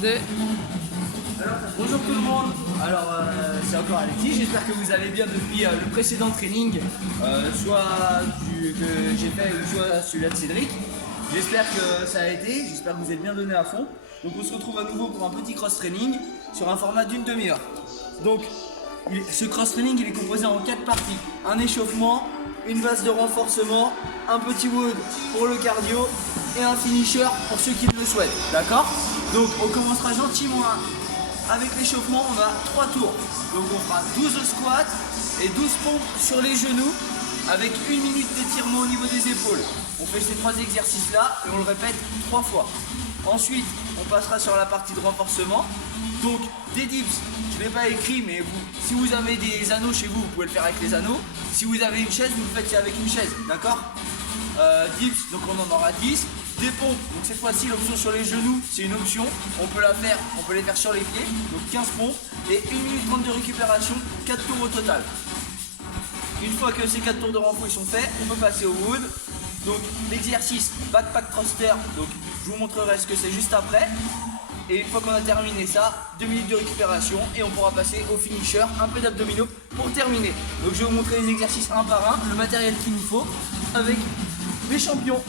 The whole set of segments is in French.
2. Bonjour tout le monde. Alors c'est encore Alexis, j'espère que vous allez bien depuis le précédent training, soit que j'ai fait ou soit celui-là de Cédric. J'espère que ça a été, j'espère que vous êtes bien donné à fond. Donc on se retrouve à nouveau pour un petit cross-training sur un format d'une demi-heure. Donc ce cross-training il est composé en 4 parties. Un échauffement, une base de renforcement, un petit wood pour le cardio et un finisher pour ceux qui le souhaitent. D'accord? Donc on commencera gentiment avec l'échauffement, on a 3 tours. Donc on fera 12 squats et 12 pompes sur les genoux avec 1 minute d'étirement au niveau des épaules. On fait ces 3 exercices là et on le répète 3 fois. Ensuite, on passera sur la partie de renforcement. Donc des dips, je ne l'ai pas écrit, mais si vous avez des anneaux chez vous, vous pouvez le faire avec les anneaux. Si vous avez une chaise, vous le faites avec une chaise, d'accord? Dips, donc on en aura 10. Des pompes, donc cette fois-ci l'option sur les genoux, c'est une option. On peut les faire sur les pieds, donc 15 pompes. Et 1 minute 30 de récupération, 4 tours au total. Une fois que ces 4 tours de renfort sont faits, on peut passer au wood. Donc l'exercice backpack thruster, donc je vous montrerai ce que c'est juste après. Et une fois qu'on a terminé ça, 2 minutes de récupération et on pourra passer au finisher, un peu d'abdominaux pour terminer. Donc je vais vous montrer les exercices un par un, le matériel qu'il nous faut avec les champions.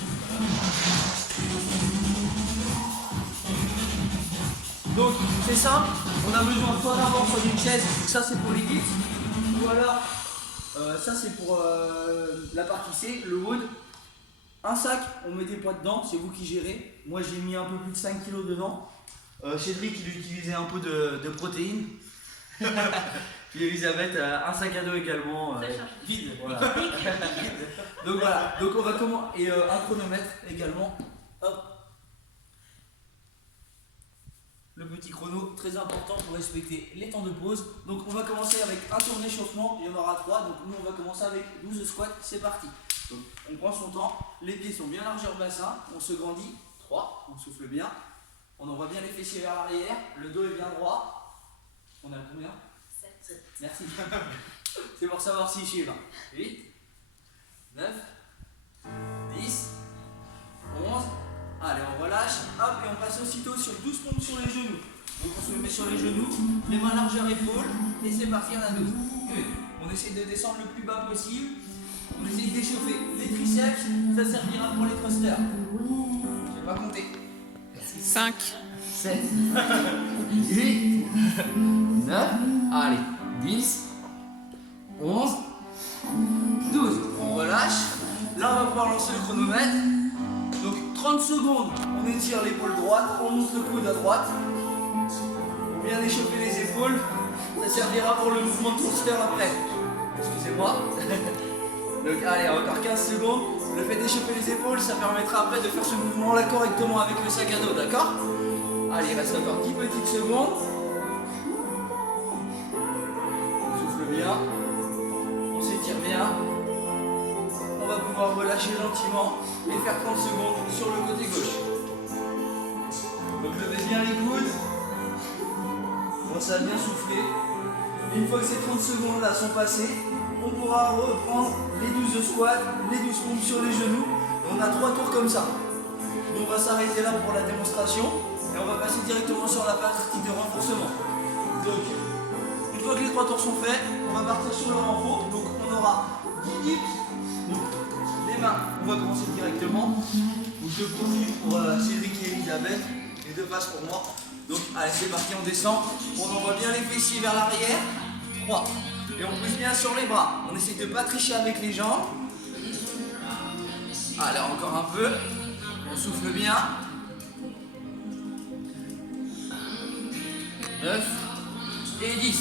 Donc c'est simple, on a besoin soit d'un banc, soit d'une chaise, donc ça c'est pour les dips. Ou alors, ça c'est pour la partie C, le wood. Un sac, on met des poids dedans, c'est vous qui gérez. Moi j'ai mis un peu plus de 5 kg dedans. Cédric il utilisait un peu de protéines. Puis Elisabeth, un sac à dos également, vide. Voilà. Donc voilà, donc on va commencer. Et un chronomètre également. Hop. Le petit chrono, très important pour respecter les temps de pause. Donc on va commencer avec un tour d'échauffement, il y en aura 3. Donc nous on va commencer avec 12 squats, c'est parti. Donc on prend son temps, les pieds sont bien largeur bassin, on se grandit. 3, on souffle bien. On envoie bien les fessiers vers l'arrière, le dos est bien droit. On a combien? 7. Merci. C'est pour savoir si je suis 20. 8, 9, 10, 11. Allez, on relâche, hop, et on passe aussitôt sur 12 pompes sur les genoux. Donc on se met sur les genoux, les mains largeur épaule, et c'est parti, on a 12. On essaie de descendre le plus bas possible. On essaie d'échauffer les triceps, ça servira pour les thrusters. Je vais pas compter. 5. 7, 8, 9, allez, 10, 11, 12. On relâche. Là, on va pouvoir lancer le chronomètre. Donc 30 secondes, on étire l'épaule droite, on monte le coude à droite. Pour bien échauffer les épaules, ça servira pour le mouvement de thruster après. Excusez-moi. Donc allez, encore 15 secondes. Le fait d'échauffer les épaules, ça permettra après de faire ce mouvement-là correctement avec le sac à dos, d'accord? Allez, il reste encore 10 petites secondes. On souffle bien. On s'étire bien. On va pouvoir relâcher gentiment et faire 30 secondes sur le côté gauche. Donc levez bien les coudes. Commencez à bien souffler. Une fois que ces 30 secondes là sont passées, on pourra reprendre les 12 squats, les 12 pompes sur les genoux. Et on a 3 tours comme ça. Donc on va s'arrêter là pour la démonstration et on va passer directement sur la partie de renforcement. Donc une fois que les 3 tours sont faits, on va partir sur le renfort. Donc on aura 10 dips. Donc les mains, on va commencer directement. Donc je profite pour Cédric et Elisabeth, les deux passes pour moi. Donc allez, c'est parti, on descend. On envoie bien les fessiers vers l'arrière. 3. Et on pousse bien sur les bras. On essaie de ne pas tricher avec les jambes. Allez, encore un peu. On souffle bien. 9 et 10.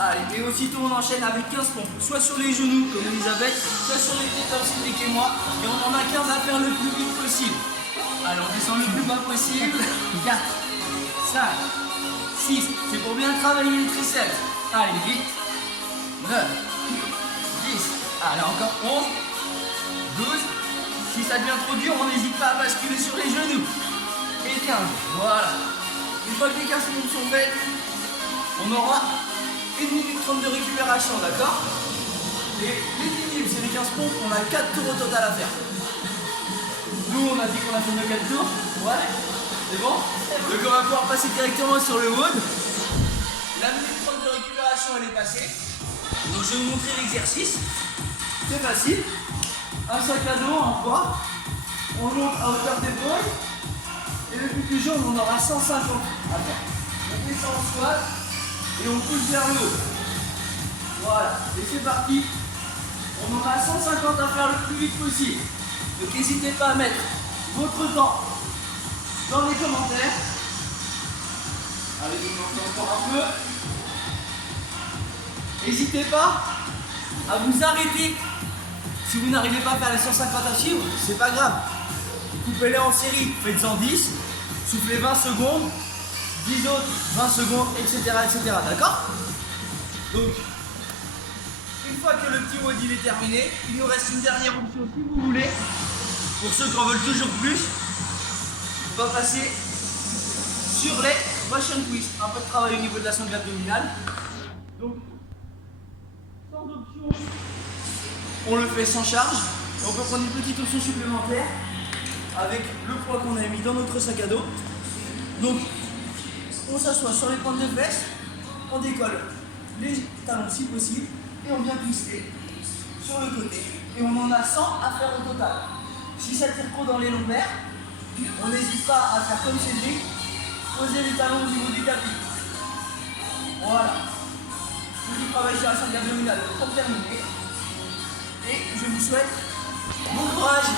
Allez, et aussitôt on enchaîne avec 15 pompes. Soit sur les genoux comme Elisabeth, soit sur les pieds comme Cédric et moi. Et on en a 15 à faire le plus vite possible. Alors on descend le plus bas possible. 4, 5, 6. C'est pour bien travailler les triceps. Allez, 8, 9, 10. Allez, encore 11, 12. Si ça devient trop dur, on n'hésite pas à basculer sur les genoux. Et 15. Voilà. Une fois que les 15 pompes sont faites, on aura 1 minute 30 de récupération, d'accord? Et les 10 dips et les 15 pompes, on a 4 tours au total à faire. Nous, on a dit qu'on a fait nos 4 tours. Ouais. C'est bon? Donc on va pouvoir passer directement sur le WOD. La minute 30 de récupération elle est passée. Donc je vais vous montrer l'exercice. C'est facile. Un sac à dos en poids. On monte à hauteur d'épaule. Et le plus du jour, on aura 150 à faire. On fait ça en squat et on pousse vers le haut. Voilà, et c'est parti. On aura 150 à faire le plus vite possible. Donc n'hésitez pas à mettre votre temps dans les commentaires. Allez, je monte encore un peu. N'hésitez pas à vous arrêter. Si vous n'arrivez pas à faire les 150 à suivre, c'est pas grave. Coupez-les en série, faites-en 10, soufflez 20 secondes, 10 autres, 20 secondes, etc. D'accord? Donc, une fois que le petit WOD il est terminé, il nous reste une dernière option si vous voulez. Pour ceux qui en veulent toujours plus, on va passer sur les Russian Twist. Un peu de travail au niveau de la sangle abdominale. Donc, sans option, on le fait sans charge. Et on peut prendre une petite option supplémentaire avec le poids qu'on a mis dans notre sac à dos. Donc, on s'assoit sur les pointes de fesses, on décolle les talons si possible et on vient twister sur le côté. Et on en a 100 à faire au total. Si ça tire trop dans les lombaires, on n'hésite pas à faire comme Cédric, poser les talons au niveau du tapis. Voilà. Petit travail sur la sangle abdominale pour terminer. Et je vous souhaite bon courage.